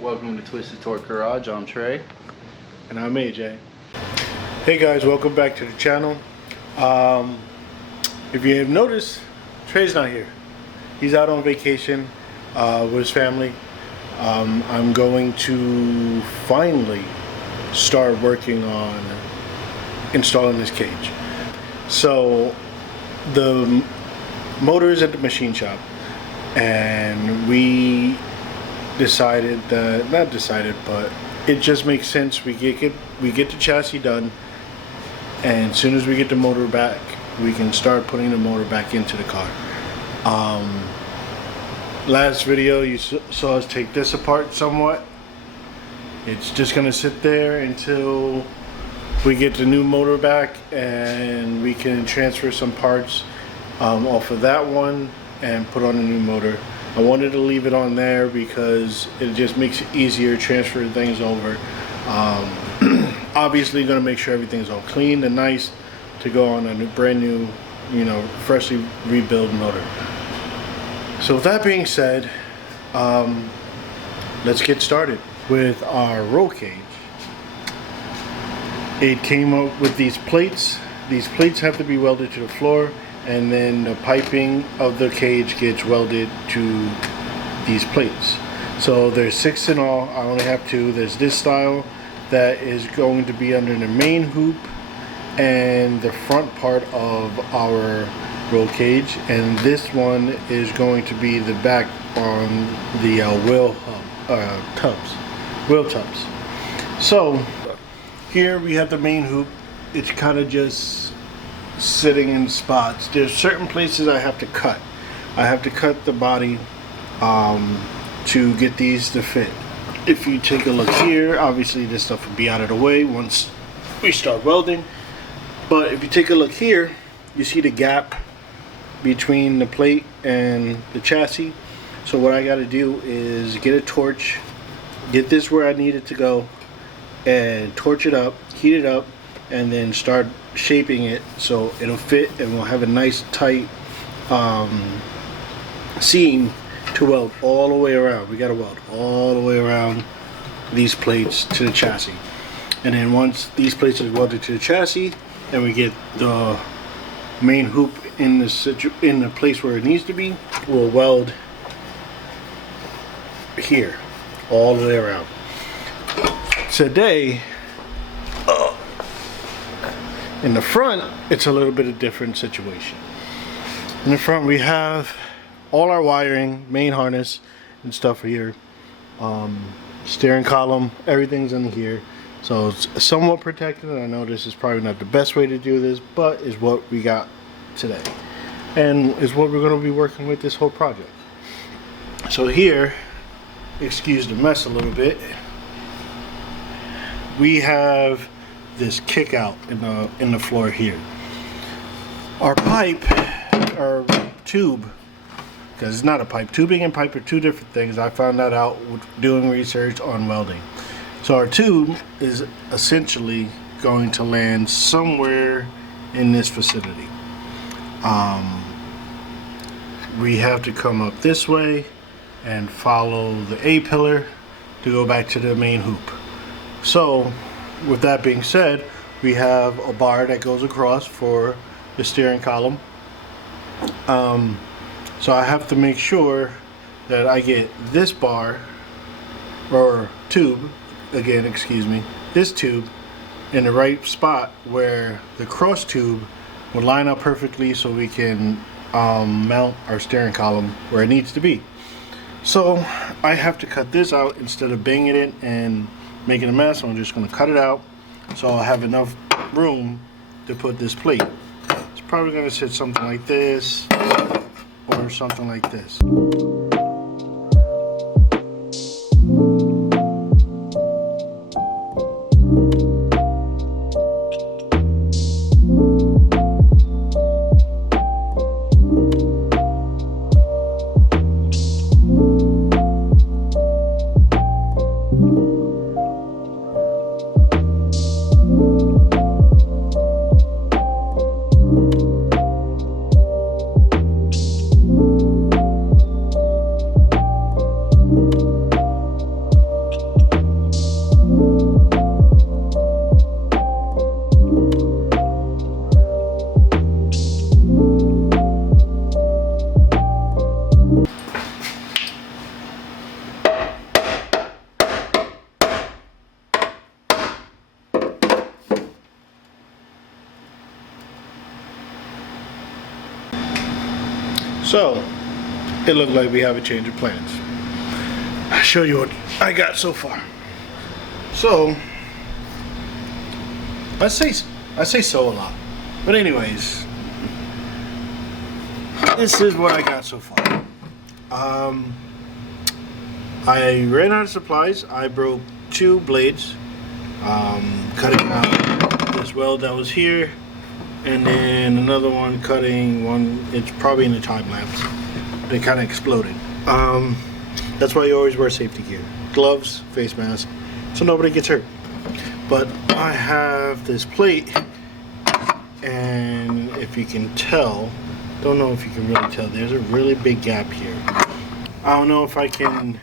Welcome to Twisted Torque Garage. I'm Trey. And I'm AJ. Hey guys, welcome back to the channel. If you have noticed, Trey's not here. He's out on vacation with his family. I'm going to finally start working on installing this cage. So the motor is at the machine shop, and we decided that, not decided, but it just makes sense. We get the chassis done, and as soon as we get the motor back, we can start putting the motor back into the car. Last video you saw us take this apart somewhat. It's just gonna sit there until we get the new motor back, and we can transfer some parts off of that one and put on a new motor. I wanted to leave it on there because it just makes it easier transferring things over. Obviously gonna make sure everything's all clean and nice to go on a brand new, freshly rebuilt motor. So with that being said, let's get started with our roll cage. It came up with these plates. These plates have to be welded to the floor, and then the piping of the cage gets welded to these plates. So there's 6 in all. I only have 2. There's this style that is going to be under the main hoop and the front part of our roll cage, and this one is going to be the back on the wheel tubs. So here we have the main hoop. It's kind of just sitting in spots. There's certain places I have to cut. I have to cut the body to get these to fit. If you take a look here, obviously this stuff will be out of the way once we start welding. But if you take a look here, you see the gap between the plate and the chassis. So what I got to do is get a torch, get this where I need it to go, and torch it up, heat it up, and then start shaping it so it'll fit, and we'll have a nice tight seam to weld all the way around. We got to weld all the way around these plates to the chassis, and then once these plates are welded to the chassis and we get the main hoop in the place where it needs to be, we'll weld here all the way around. Today in the front, it's a little bit of different situation. In the front we have all our wiring, main harness and stuff here, steering column, everything's in here, so it's somewhat protected. I know this is probably not the best way to do this, but is what we got today, and is what we're going to be working with this whole project. So here, excuse the mess a little bit, we have this kick out in the floor here. Our pipe, or tube, because it's not a pipe, tubing and pipe are two different things. I found that out doing research on welding. So our tube is essentially going to land somewhere in this vicinity. We have to come up this way and follow the A-pillar to go back to the main hoop. So with that being said, we have a bar that goes across for the steering column. So I have to make sure that I get this bar, or tube, again, excuse me, this tube in the right spot where the cross tube will line up perfectly, so we can mount our steering column where it needs to be. So I have to cut this out instead of banging it and making a mess. I'm just going to cut it out so I'll have enough room to put this plate. It's probably going to sit something like this or something like this. So it looked like we have a change of plans. I'll show you what I got so far. So I say so a lot, but anyways, this is what I got so far. I ran out of supplies. I broke 2 blades, cutting out this weld that was here, and then another one cutting one. It's probably in the time lapse. They kind of exploded. That's why you always wear safety gear, gloves, face mask, so nobody gets hurt. But I have this plate, and if you can tell, don't know if you can really tell, there's a really big gap here. I don't know if I can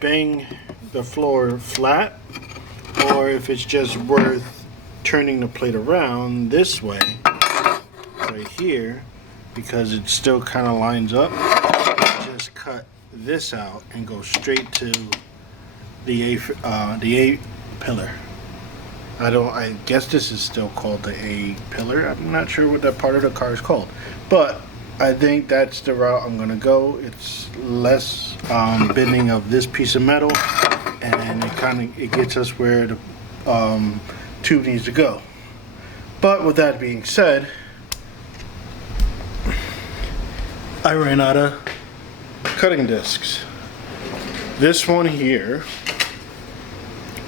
bang the floor flat or if it's just worth turning the plate around this way right here, because it still kind of lines up. Just cut this out and go straight to the A pillar. I guess this is still called the A pillar. I'm not sure what that part of the car is called, but I think that's the route I'm gonna go. It's less bending of this piece of metal, and it gets us where the tube needs to go. But with that being said, I ran out of cutting discs. This one here,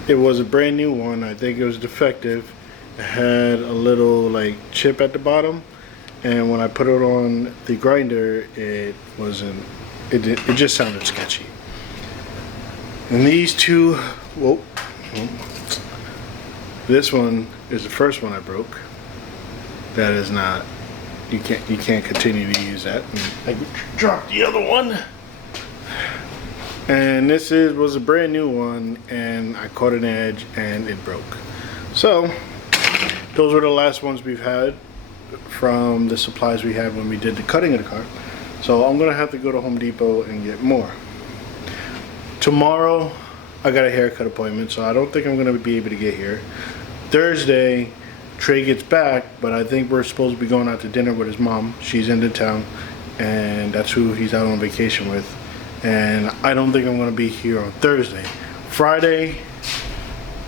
it was a brand new one. I think it was defective. It had a little like chip at the bottom, and when I put it on the grinder, it just sounded sketchy. And these two, this one is the first one I broke. That is not, you can't continue to use that. And I dropped the other one. And this was a brand new one, and I caught an edge and it broke. So those were the last ones we've had from the supplies we had when we did the cutting of the car. So I'm gonna have to go to Home Depot and get more. Tomorrow I got a haircut appointment, so I don't think I'm gonna be able to get here. Thursday Trey gets back, but I think we're supposed to be going out to dinner with his mom. She's into town, and that's who he's out on vacation with. And I don't think I'm gonna be here on Thursday. Friday,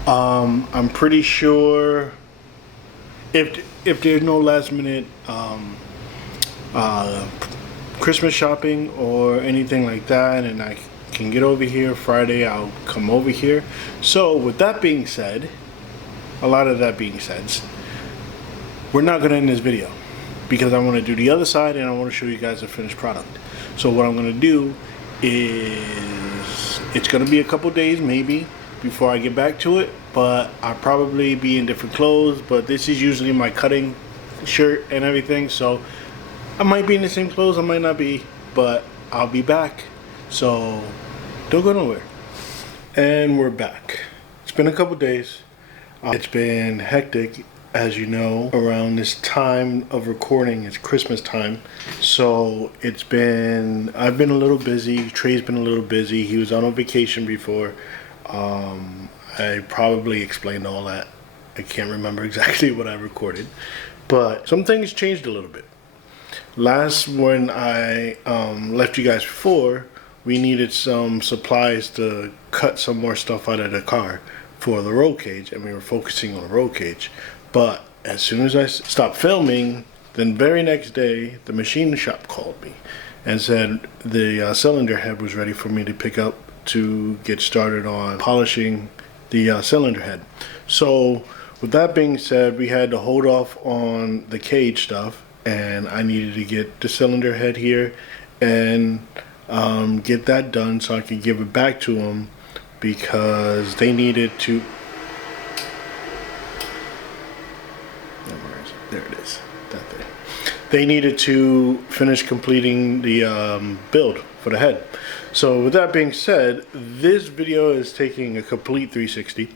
I'm pretty sure if there's no last minute Christmas shopping or anything like that, and I can get over here Friday, I'll come over here. So with that being said, a lot of that being said, we're not gonna end this video because I want to do the other side and I want to show you guys the finished product. So what I'm gonna do is, it's gonna be a couple days maybe before I get back to it, but I'll probably be in different clothes. But this is usually my cutting shirt and everything, so I might be in the same clothes, I might not be, but I'll be back, so don't go nowhere. And we're back. It's been a couple days. It's been hectic, as you know. Around this time of recording, it's Christmas time, so I've been a little busy. Trey's been a little busy. He was on vacation before. I probably explained all that. I can't remember exactly what I recorded, but some things changed a little bit. When I left you guys before, we needed some supplies to cut some more stuff out of the car for the roll cage, and we were focusing on the roll cage. But as soon as I stopped filming, the very next day, the machine shop called me and said the cylinder head was ready for me to pick up to get started on polishing the cylinder head. So with that being said, we had to hold off on the cage stuff, and I needed to get the cylinder head here and get that done so I could give it back to them, because they needed to, there it is, that there. They needed to finish completing the build for the head. So with that being said, this video is taking a complete 360.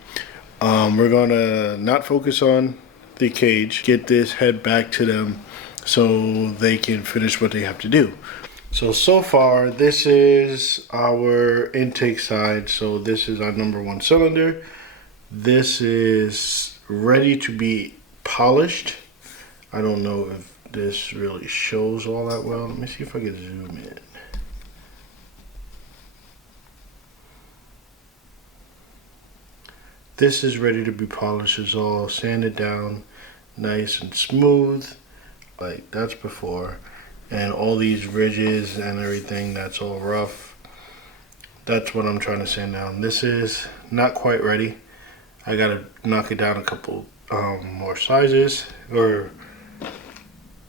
We're gonna not focus on the cage, get this head back to them so they can finish what they have to do. So far, this is our intake side. So this is our number 1 cylinder. This is ready to be polished. I don't know if this really shows all that well. Let me see if I can zoom in. This is ready to be polished. It's all sanded down, nice and smooth. Like that's before. And all these ridges and everything, that's all rough. That's what I'm trying to sand down. This is not quite ready. I gotta knock it down a couple more sizes, or a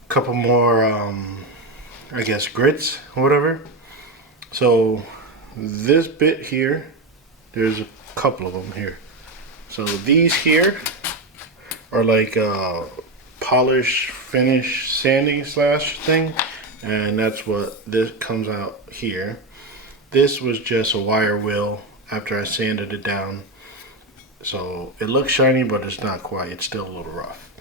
couple more, I guess, grits or whatever. So this bit here, there's a couple of them here. So these here are like polish, finish, sanding slash thing, and that's what this comes out here. This was just a wire wheel after I sanded it down. So it looks shiny, but it's not quite. It's still a little rough.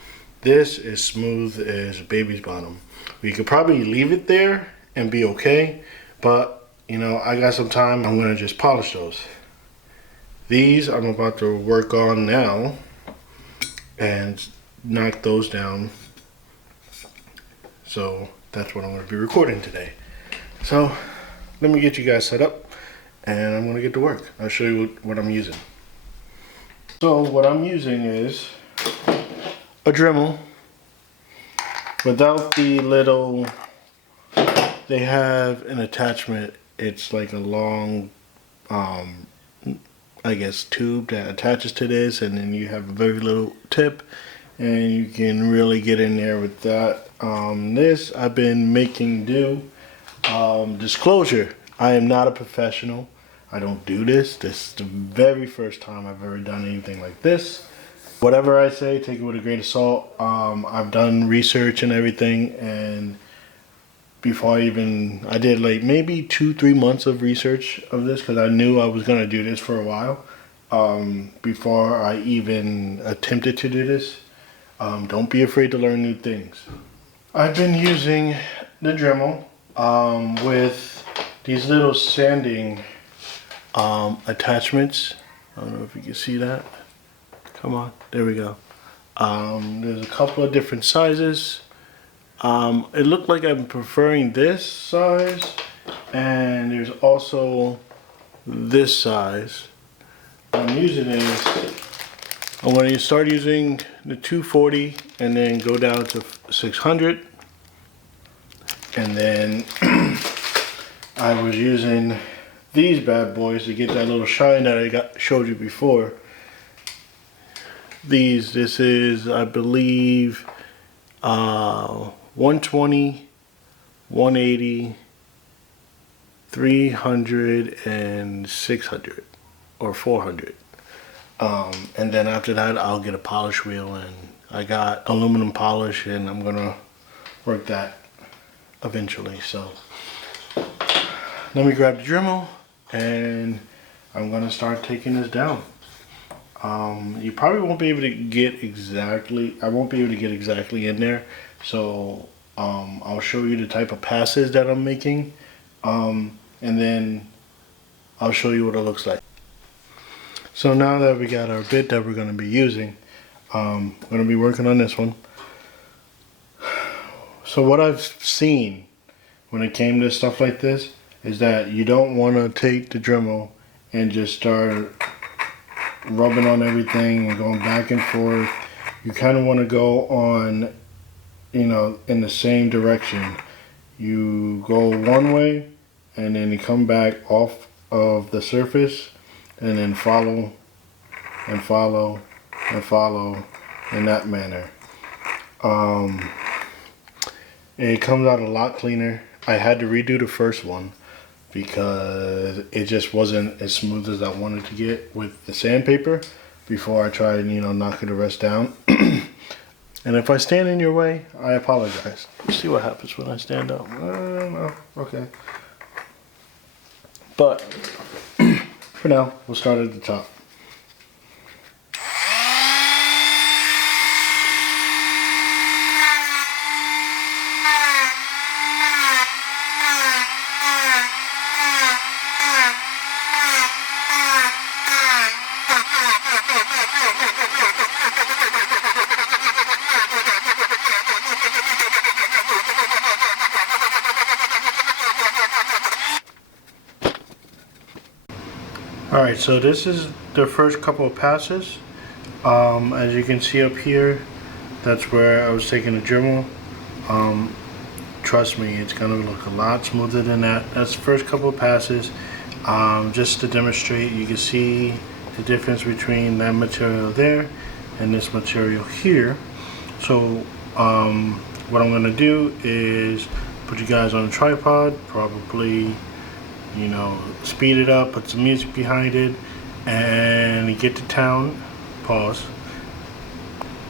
This is smooth as a baby's bottom. We could probably leave it there and be okay, but you know, I got some time. I'm gonna just polish those. These I'm about to work on now and knock those down. So that's what I'm gonna be recording today. So let me get you guys set up and I'm gonna get to work. I'll show you what I'm using. So what I'm using is a Dremel without the little, they have an attachment. It's like a long, I guess, tube that attaches to this, and then you have a very little tip and you can really get in there with that. This I've been making do. Disclosure, I am not a professional. I don't do this. This is the very first time I've ever done anything like this. Whatever I say, take it with a grain of salt. I've done research and everything, and before I did like maybe 2-3 months of research of this, because I knew I was going to do this for a while before I even attempted to do this. Don't be afraid to learn new things. I've been using the Dremel with these little sanding attachments. I don't know if you can see that. Come on, there we go. There's a couple of different sizes. It looked like I'm preferring this size, and there's also this size. What I'm using is, I'm going to start using the 240 and then go down to 600, and then I was using these bad boys to get that little shine that I showed you before. This is, I believe, 120, 180, 300, and 600, or 400. And then after that, I'll get a polish wheel, and I got aluminum polish, and I'm gonna work that eventually. So let me grab the Dremel, and I'm gonna start taking this down. You probably won't be able to get exactly, I won't be able to get exactly in there. So I'll show you the type of passes that I'm making, and then I'll show you what it looks like. So now that we got our bit that we're going to be using, I'm going to be working on this one. So what I've seen when it came to stuff like this is that you don't want to take the Dremel and just start rubbing on everything and going back and forth. You kind of want to go on, you know, in the same direction. You go one way and then you come back off of the surface and then follow and follow and follow in that manner. It comes out a lot cleaner. I had to redo the first one because it just wasn't as smooth as I wanted to get with the sandpaper before I tried, you know, knocking the rest down. And if I stand in your way, I apologize. Let's see what happens when I stand up. No, okay. But for now, we'll start at the top. Alright, so this is the first couple of passes. As you can see up here, that's where I was taking the Dremel. Trust me, it's gonna look a lot smoother than that. That's the first couple of passes. Just to demonstrate, you can see the difference between that material there and this material here. So what I'm gonna do is put you guys on a tripod, probably, you know, speed it up, put some music behind it, and get to town. Pause.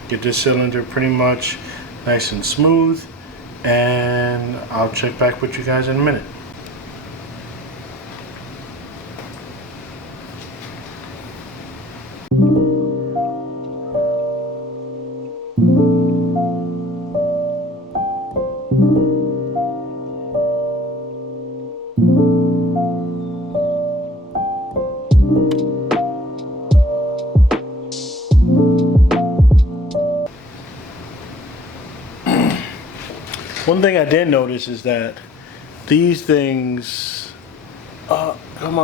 Get this cylinder pretty much nice and smooth, and I'll check back with you guys in a minute. One thing I did notice is that these things, come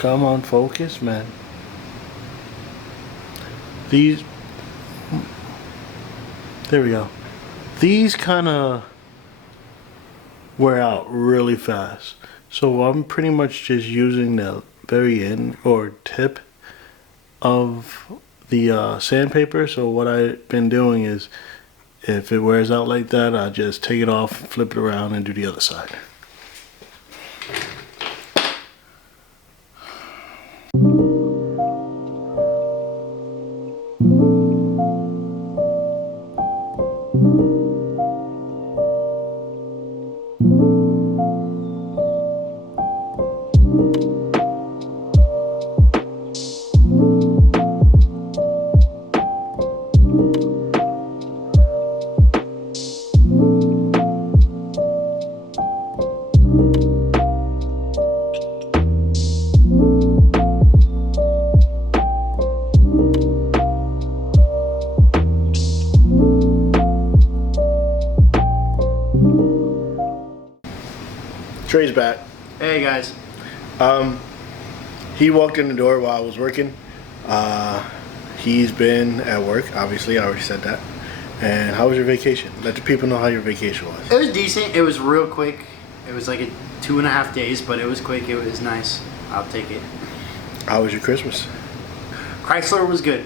on, focus, man. These, there we go. These kind of wear out really fast. So I'm pretty much just using the very end or tip of the sandpaper. So what I've been doing is, if it wears out like that, I just take it off, flip it around, and do the other side. Trey's back. Hey guys. He walked in the door while I was working. He's been at work, obviously, I already said that. And how was your vacation? Let the people know how your vacation was. It was decent. It was real quick. It was like 2.5 days, but it was quick. It was nice. I'll take it. How was your Christmas? Chrysler was good.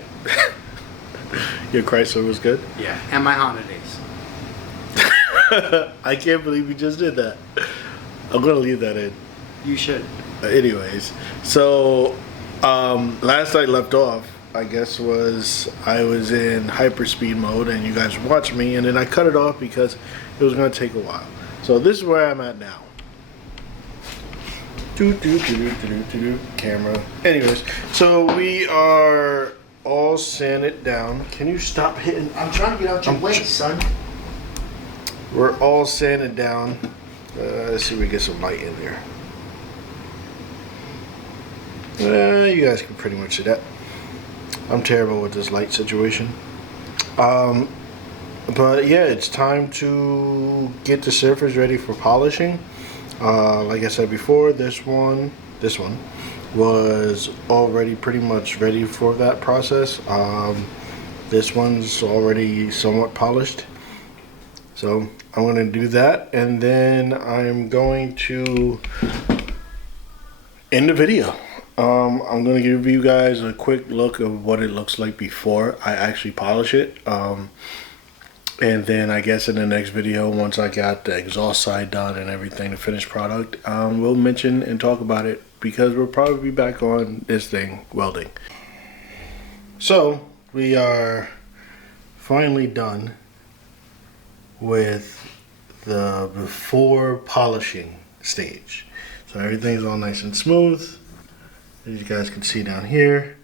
Your Chrysler was good? Yeah, and my Honda days. I can't believe you just did that. I'm gonna leave that in. You should. Anyways, so last I left off, I guess I was in hyperspeed mode, and you guys watched me, and then I cut it off because it was gonna take a while. So this is where I'm at now. Camera. Anyways, so we are all sanded down. Can you stop hitting? I'm trying to get out your way, son. We're all sanded down. Let's see if we get some light in there. You guys can pretty much see that. I'm terrible with this light situation. But yeah, it's time to get the surface ready for polishing. Like I said before, this one was already pretty much ready for that process. This one's already somewhat polished. So I'm going to do that, and then I'm going to end the video. I'm going to give you guys a quick look of what it looks like before I actually polish it. And then I guess in the next video, once I got the exhaust side done and everything, the finished product, we'll mention and talk about it, because we'll probably be back on this thing, welding. So we are finally done with the before polishing stage. So everything's all nice and smooth, as you guys can see down here.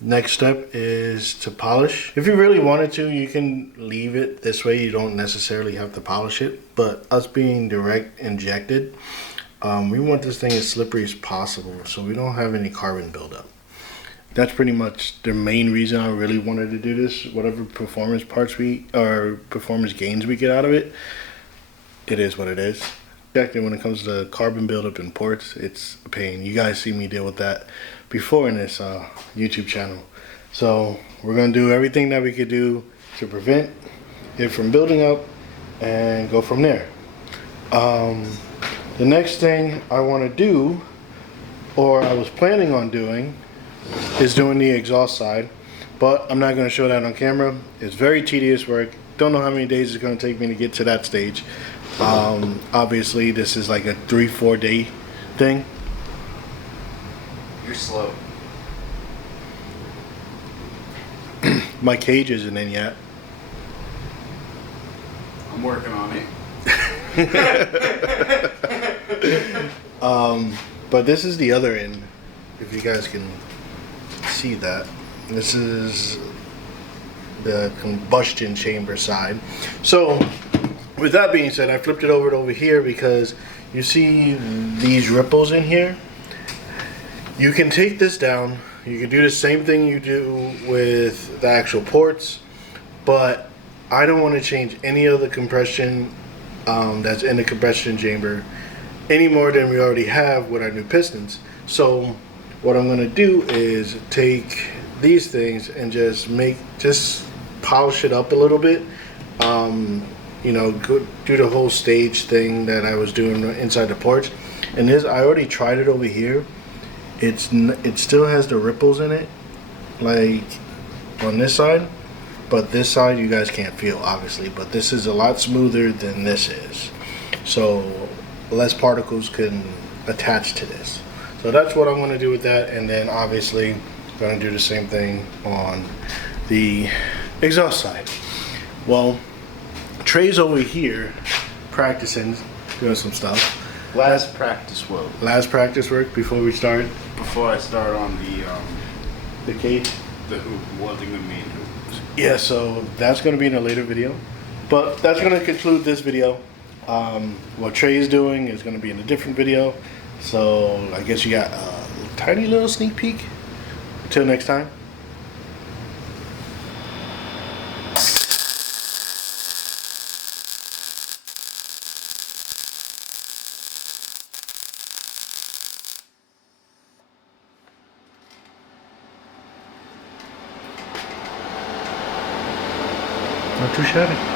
Next step is to polish. If you really wanted to, you can leave it this way. You don't necessarily have to polish it, but us being direct injected, we want this thing as slippery as possible so we don't have any carbon buildup. That's pretty much the main reason I really wanted to do this. Whatever performance parts performance gains we get out of it, it is what it is. When it comes to carbon buildup in ports, it's a pain. You guys see me deal with that before in this YouTube channel. So we're gonna do everything that we could do to prevent it from building up and go from there. The next thing I want to do, or I was planning on doing, is doing the exhaust side, but I'm not going to show that on camera. It's very tedious work. Don't know how many days it's going to take me to get to that stage. Obviously this is like a 3-4 day thing. You're slow. My cage isn't in yet. I'm working on it. But this is the other end, if you guys can see that. This is the combustion chamber side. So with that being said, I flipped it over here because you see these ripples in here. You can take this down. You can do the same thing you do with the actual ports, but I don't want to change any of the compression that's in the compression chamber any more than we already have with our new pistons. So what I'm going to do is take these things and just polish it up a little bit. You know, do the whole stage thing that I was doing inside the ports. And this, I already tried it over here. It still has the ripples in it, like on this side, but this side you guys can't feel obviously, but this is a lot smoother than this is, so less particles can attach to this. So that's what I'm going to do with that, and then obviously I'm going to do the same thing on the exhaust side. Well, Trey's over here practicing, doing some stuff. Last practice work before we start. Before I start on The cage. the hoop, welding the main hoop. Yeah, so that's going to be in a later video. But that's going to conclude this video. What Trey is doing is going to be in a different video. So I guess you got a tiny little sneak peek. Until next time. Not too shabby.